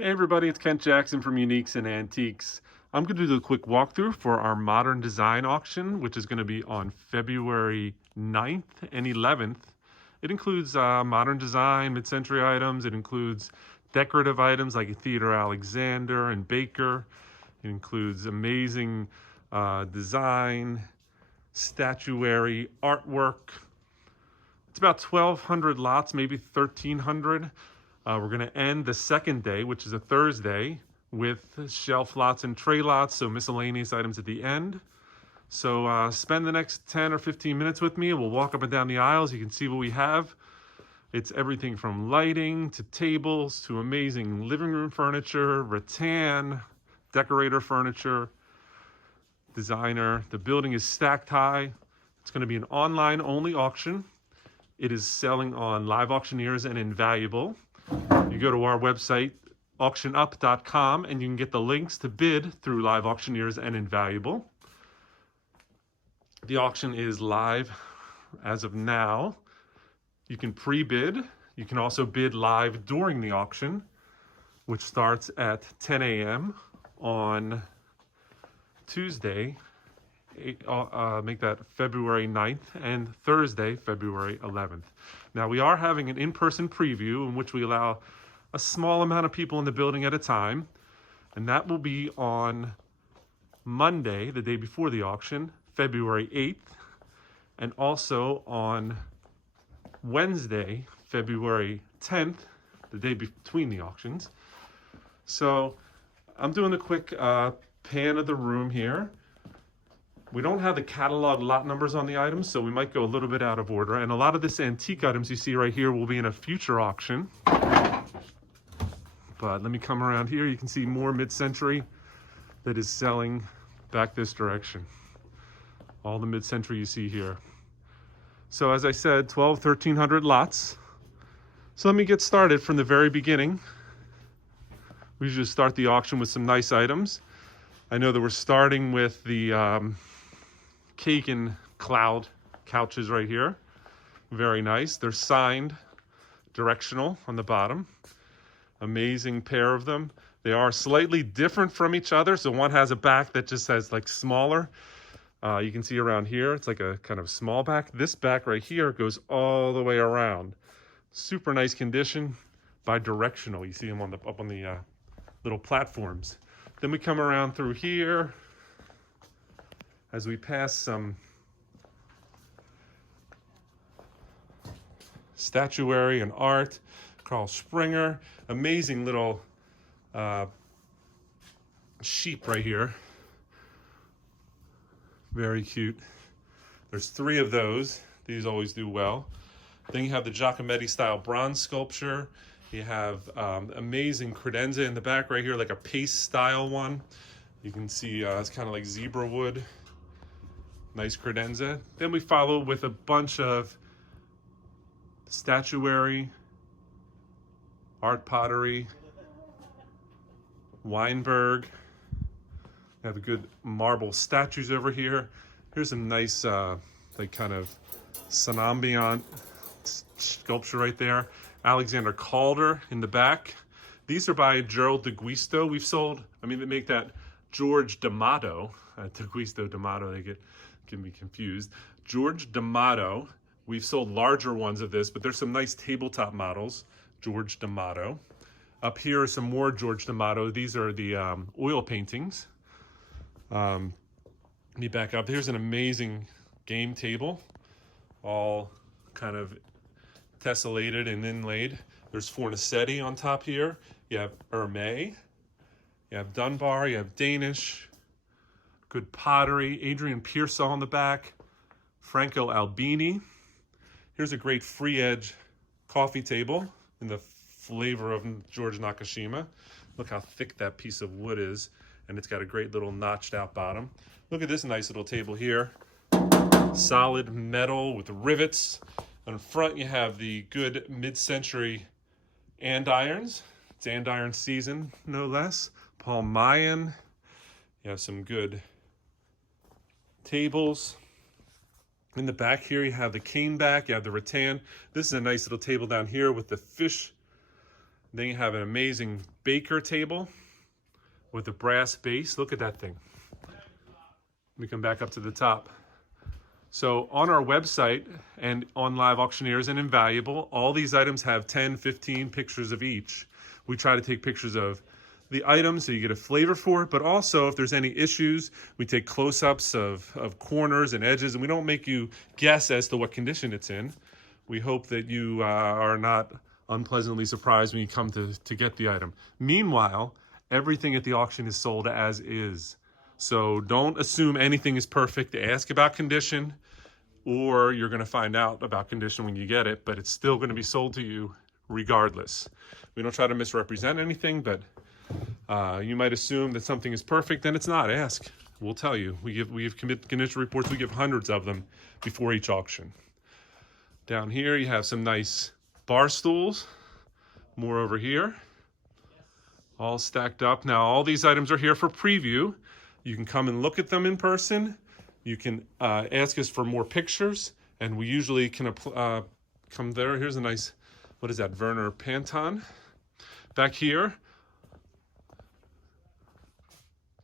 Hey everybody, it's Kent Jackson from Uniques and Antiques. I'm going to do a quick walkthrough for our modern design auction, which is going to be on February 9th and 11th. It includes modern design, mid-century items. It includes decorative items like Theodore Alexander and Baker. It includes amazing design, statuary, artwork. It's about 1,200 lots, maybe 1,300. We're going to end the second day, which is a Thursday, with shelf lots and tray lots, so miscellaneous items at the end. So spend the next 10 or 15 minutes with me, and we'll walk up and down the aisles. You can see what we have. It's everything from lighting to tables to amazing living room furniture, rattan, decorator furniture, designer. The building is stacked high. It's going to be an online only auction. It is selling on Live Auctioneers and Invaluable. You go to our website, auctionup.com, and you can get the links to bid through Live Auctioneers and Invaluable. The auction is live as of now. You can pre-bid. You can also bid live during the auction, which starts at 10 a.m. on Tuesday. Make that February 9th, and Thursday, February 11th. Now, we are having an in-person preview in which we allow a small amount of people in the building at a time, and that will be on Monday, the day before the auction, February 8th, and also on Wednesday, February 10th, the day between the auctions. So I'm doing a quick pan of the room here. We don't have the catalog lot numbers on the items, so we might go a little bit out of order. And a lot of this antique items you see right here will be in a future auction. But let me come around here. You can see more mid-century that is selling back this direction. All the mid-century you see here. So as I said, 1,300 lots. So let me get started from the very beginning. We usually start the auction with some nice items. I know that we're starting with the Cake and Cloud couches right here. Very nice. They're signed, directional on the bottom. Amazing pair of them. They are slightly different from each other. So one has a back that just has like smaller. You can see around here, it's like a kind of small back. This back right here goes all the way around. Super nice condition, bi-directional. You see them on up on the little platforms. Then we come around through here as we pass some statuary and art. Carl Springer, amazing little sheep right here. Very cute. There's 3 of those. These always do well. Then you have the Giacometti style bronze sculpture. You have amazing credenza in the back right here, like a paste style one. You can see it's kind of like zebra wood. Nice credenza. Then we follow with a bunch of statuary, art pottery, Weinberg. We have the good marble statues over here. Here's some nice, like kind of Sonambient sculpture right there. Alexander Calder in the back. These are by Gerald de Guisto. They make that George D'Amato. De Guisto, D'Amato, they can be confused. George D'Amato. We've sold larger ones of this, but there's some nice tabletop models. George D'Amato. Up here are some more George D'Amato. These are the oil paintings. Let me back up. Here's an amazing game table, all kind of tessellated and inlaid. There's Fornasetti on top here. You have Hermé. You have Dunbar. You have Danish. Good pottery. Adrian Pearsall on the back. Franco Albini. Here's a great free edge coffee table in the flavor of George Nakashima. Look how thick that piece of wood is, and it's got a great little notched out bottom. Look at this nice little table here. Solid metal with rivets. In front you have the good mid-century andirons. It's andiron season, no less. Paul Mayan. You have some good tables. In the back here, you have the cane back, you have the rattan. This is a nice little table down here with the fish Then you have an amazing baker table with a brass base. Look at that thing. Let me come back up to the top. So on our website and on Live Auctioneers and Invaluable, all these items have 10, 15 pictures of each. We try to take pictures of the items so you get a flavor for it, but also if there's any issues, we take close-ups of corners and edges, and we don't make you guess as to what condition it's in. We hope that you are not unpleasantly surprised when you come to get the item. Meanwhile, everything at the auction is sold as is. So don't assume anything is perfect. Ask about condition, or you're going to find out about condition when you get it, but it's still going to be sold to you regardless. We don't try to misrepresent anything, but you might assume that something is perfect, and it's not. Ask. We'll tell you. We have condition reports. We give hundreds of them before each auction. Down here, you have some nice bar stools. More over here. All stacked up. Now, all these items are here for preview. You can come and look at them in person. You can ask us for more pictures, and we usually can come there. Here's a nice, what is that, Werner Panton. Back here,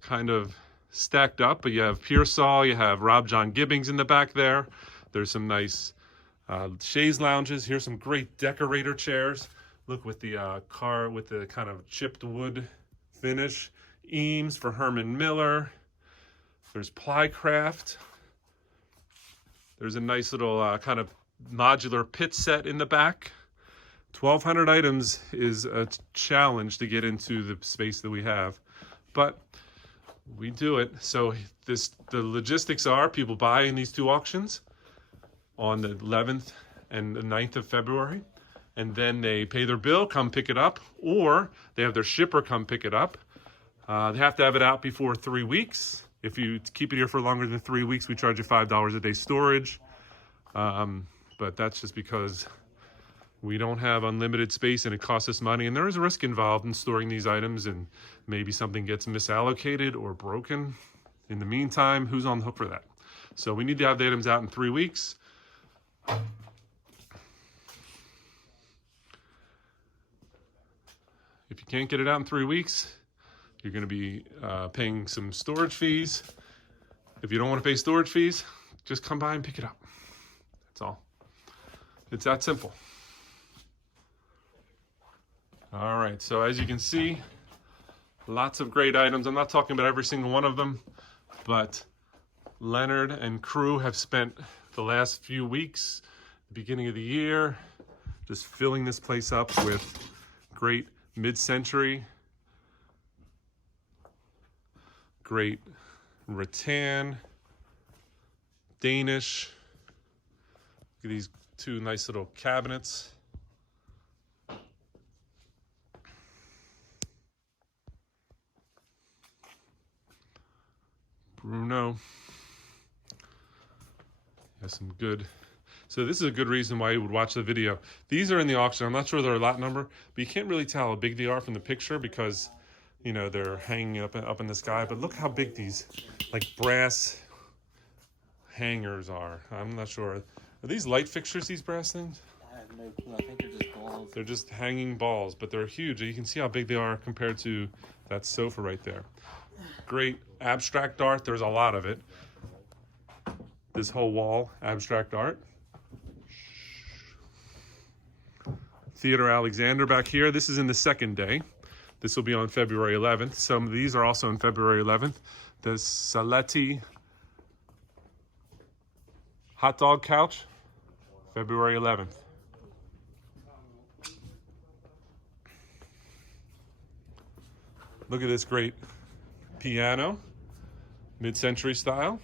kind of stacked up, but you have Pearsall, you have Rob John Gibbings in the back there. There's some nice chaise lounges. Here's some great decorator chairs. Look with the car with the kind of chipped wood finish. Eames for Herman Miller. There's Plycraft. There's a nice little kind of modular pit set in the back. 1,200 items is a challenge to get into the space that we have, but we do it. So the logistics are people buy in these two auctions on the 11th and the 9th of February, and then they pay their bill, come pick it up, or they have their shipper come pick it up. They have to have it out before 3 weeks. If you keep it here for longer than 3 weeks, we charge you $5 a day storage. But that's just because we don't have unlimited space and it costs us money. And there is a risk involved in storing these items, and maybe something gets misallocated or broken. In the meantime, who's on the hook for that? So we need to have the items out in 3 weeks. If you can't get it out in 3 weeks, you're going to be paying some storage fees. If you don't want to pay storage fees, just come by and pick it up. That's all. It's that simple. All right, so as you can see, lots of great items. I'm not talking about every single one of them, but Leonard and crew have spent the last few weeks, the beginning of the year, just filling this place up with great mid-century, great rattan, Danish. Look at these two nice little cabinets. Bruno. Has some good. So this is a good reason why you would watch the video. These are in the auction. I'm not sure they're a lot number, but you can't really tell how big they are from the picture because, you know, they're hanging up in the sky. But look how big these, like, brass hangers are. I'm not sure. Are these light fixtures, these brass things? I have no clue. I think they're just balls. They're just hanging balls, but they're huge. You can see how big they are compared to that sofa right there. Great abstract art. There's a lot of it. This whole wall, abstract art. Theodore Alexander back here. This is in the second day. This will be on February 11th. Some of these are also on February 11th. The Saletti hot dog couch, February 11th. Look at this great piano, mid-century style.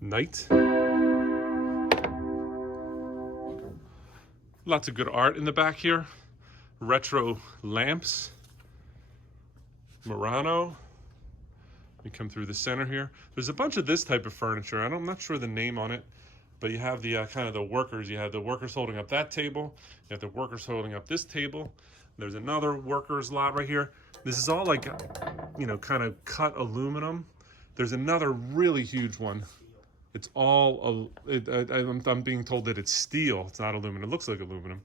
Knight. Lots of good art in the back here. Retro lamps. Murano. We come through the center here. There's a bunch of this type of furniture. I'm not sure the name on it, but you have the kind of the workers. You have the workers holding up that table. You have the workers holding up this table. There's another workers lot right here. This is all like, you know, kind of cut aluminum. There's another really huge one It's all, I'm being told that it's steel. It's not aluminum. It looks like aluminum.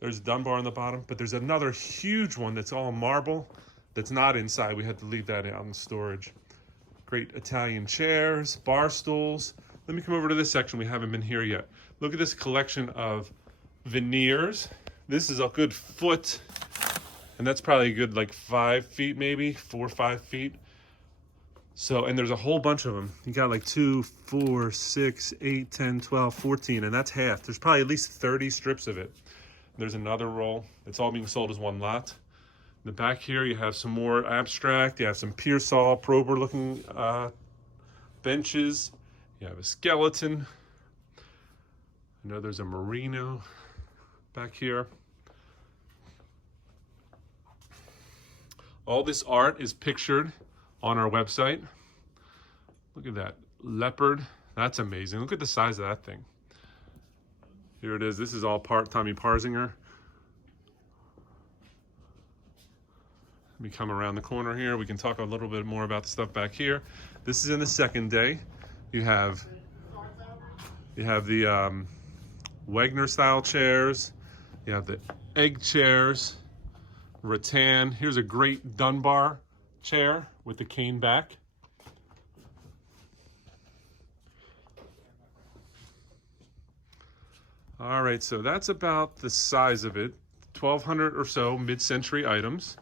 There's a Dunbar on the bottom, but there's another huge one that's all marble that's not inside. We had to leave that out in storage. Great Italian chairs, bar stools. Let me come over to this section. We haven't been here yet. Look at this collection of veneers. This is a good foot, and that's probably a good like 5 feet, maybe 4 or 5 feet. So, and there's a whole bunch of them. You got like 2, 4, 6, 8, 10, 12, 14, and that's half. There's probably at least 30 strips of it. There's another roll. It's all being sold as one lot. In the back here, you have some more abstract. You have some Pearsall Prober looking benches. You have a skeleton. I know there's a merino back here. All this art is pictured on our website. Look at that leopard. That's amazing. Look at the size of that thing. Here it is. This is all Tommy Parzinger. Let me come around the corner here. We can talk a little bit more about the stuff back here. This is in the second day. You have the Wagner style chairs. You have the egg chairs, rattan. Here's a great Dunbar chair with the cane back. All right, so that's about the size of it. 1,200 or so mid-century items.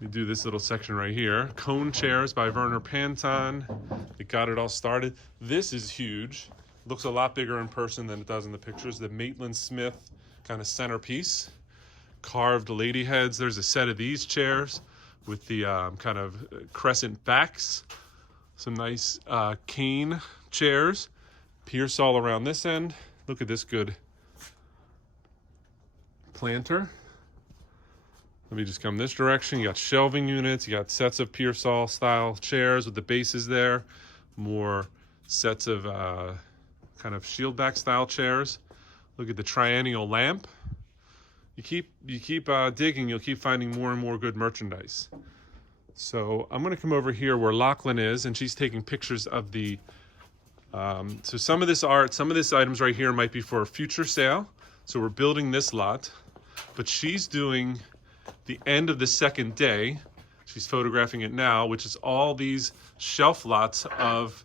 We do this little section right here. Cone chairs by Werner Panton. It got it all started. This is huge. Looks a lot bigger in person than it does in the pictures. The Maitland Smith kind of centerpiece. Carved lady heads. There's a set of these chairs with the kind of crescent backs. Some nice cane chairs. Pearsall around this end. Look at this good planter. Let me just come this direction. You got shelving units. You got sets of Pearsall style chairs with the bases there. More sets of kind of shield back style chairs. Look at the triennial lamp. You keep digging, you'll keep finding more and more good merchandise. So I'm going to come over here where Lachlan is, and she's taking pictures of the. So some of this art, some of these items right here might be for a future sale. So we're building this lot, but she's doing the end of the second day. She's photographing it now, which is all these shelf lots of,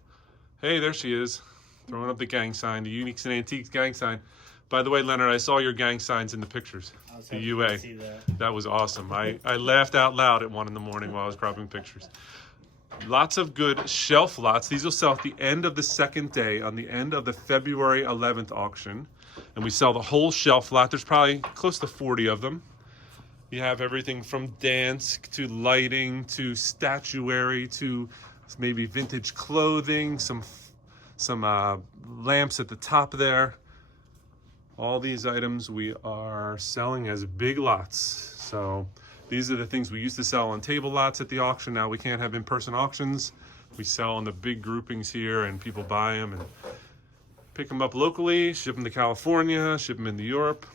hey, there she is, throwing up the gang sign, the Uniques and Antiques gang sign. By the way, Leonard, I saw your gang signs in the pictures. The UA. See that. That was awesome. I laughed out loud at 1 in the morning while I was cropping pictures. Lots of good shelf lots. These will sell at the end of the second day, on the end of the February 11th auction. And we sell the whole shelf lot. There's probably close to 40 of them. You have everything from dance to lighting to statuary to maybe vintage clothing, some lamps at the top there. All these items we are selling as big lots. So these are the things we used to sell on table lots at the auction. Now we can't have in-person auctions. We sell on the big groupings here, and people buy them and pick them up locally, ship them to California, ship them into Europe.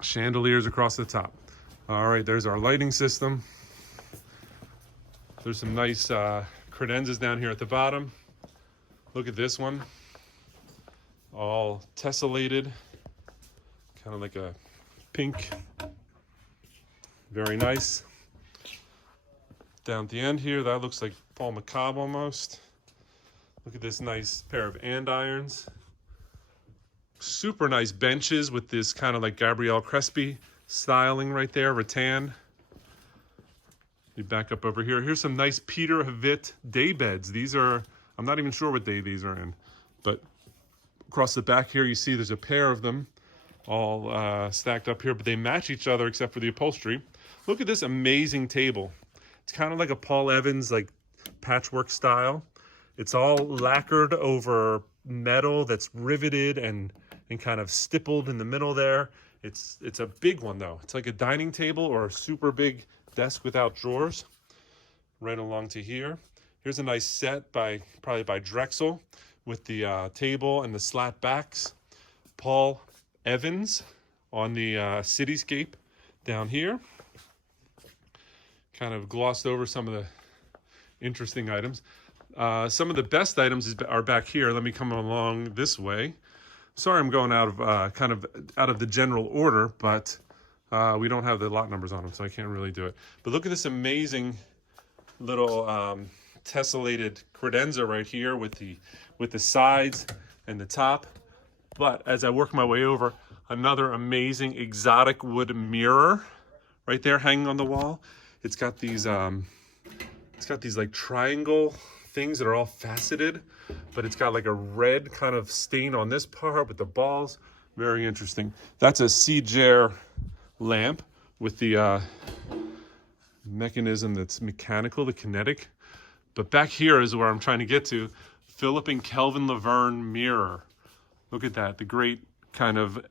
Chandeliers across the top. All right, there's our lighting system. There's some nice credenzas down here at the bottom. Look at this one. All tessellated, kind of like a pink. Very nice. Down at the end here, that looks like Paul McCobb almost. Look at this nice pair of andirons. Super nice benches with this kind of like Gabrielle Crespi styling right there, rattan. We back up over here. Here's some nice Peter Havitt day beds. These are, I'm not even sure what day these are in, but across the back here, you see there's a pair of them all stacked up here, but they match each other except for the upholstery. Look at this amazing table. It's kind of like a Paul Evans, like patchwork style. It's all lacquered over metal that's riveted and kind of stippled in the middle there. It's a big one though. It's like a dining table or a super big desk without drawers. Right along to here. Here's a nice set probably by Drexel with the table and the slat backs. Paul Evans on the cityscape down here. Kind of glossed over some of the interesting items. Some of the best items are back here. Let me come along this way. Sorry, I'm going out of kind of out of the general order, but we don't have the lot numbers on them, so I can't really do it. But look at this amazing little tessellated credenza right here with the sides and the top. But as I work my way over, another amazing exotic wood mirror right there hanging on the wall. It's got these like triangle things that are all faceted, but it's got like a red kind of stain on this part with the balls. Very interesting. That's a Seager lamp with the mechanism that's mechanical, the kinetic. But back here is where I'm trying to get to. Philip and Kelvin Laverne mirror. Look at that, the great kind of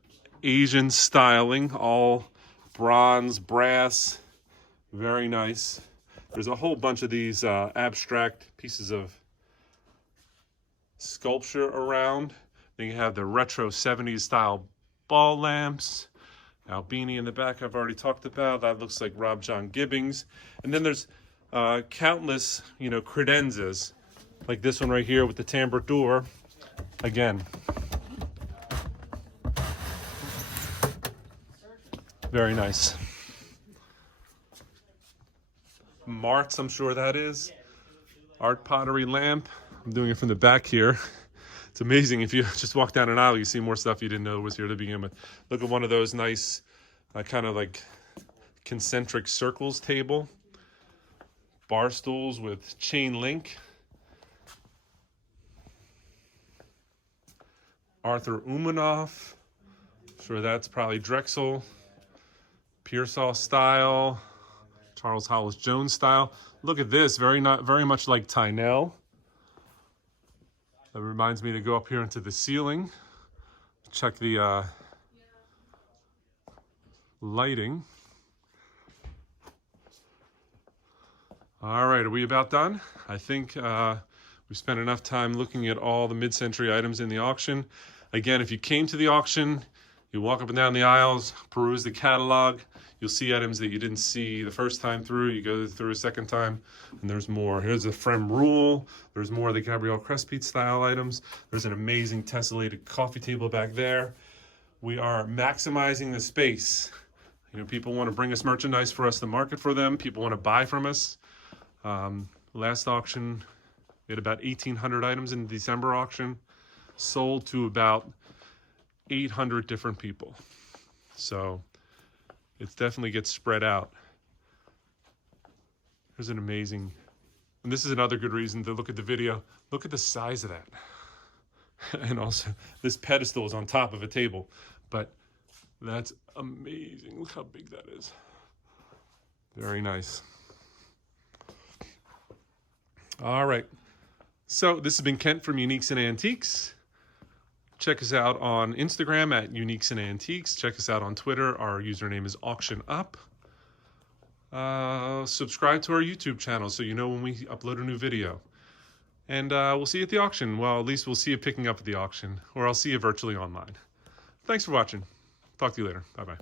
Asian styling, all bronze, brass, very nice. There's a whole bunch of these abstract pieces of sculpture around. Then you have the retro 70s style ball lamps. Albini in the back I've already talked about. That looks like Rob John Gibbings. And then there's countless, credenzas, like this one right here with the timbre door. Again, very nice. Martz, I'm sure that is. Art pottery lamp. I'm doing it from the back here. It's amazing. If you just walk down an aisle, you see more stuff you didn't know was here to begin with. Look at one of those nice, kind of like concentric circles table. Bar stools with chain link. Arthur Umanoff. Sure, that's probably Drexel. Pearsall style. Charles Hollis Jones style. Look at this, very much like Tynell. That reminds me to go up here into the ceiling. Check the lighting. All right, are we about done? I think we spent enough time looking at all the mid-century items in the auction. Again, if you came to the auction, you walk up and down the aisles, peruse the catalog, you'll see items that you didn't see the first time through. You go through a second time, and there's more. Here's a Frem Rule. There's more of the Gabrielle Crespit style items. There's an amazing tessellated coffee table back there. We are maximizing the space. People want to bring us merchandise for us to market for them. People want to buy from us. Last auction, we had about 1,800 items in the December auction, sold to about 800 different people. So it definitely gets spread out. There's an amazing, and this is another good reason to look at the video. Look at the size of that. And also, this pedestal is on top of a table, but that's amazing. Look how big that is. Very nice. All right. So this has been Kent from Uniques and Antiques. Check us out on Instagram at Uniques and Antiques. Check us out on Twitter. Our username is AuctionUp. Subscribe to our YouTube channel so you know when we upload a new video. And we'll see you at the auction. Well, at least we'll see you picking up at the auction, or I'll see you virtually online. Thanks for watching. Talk to you later. Bye-bye.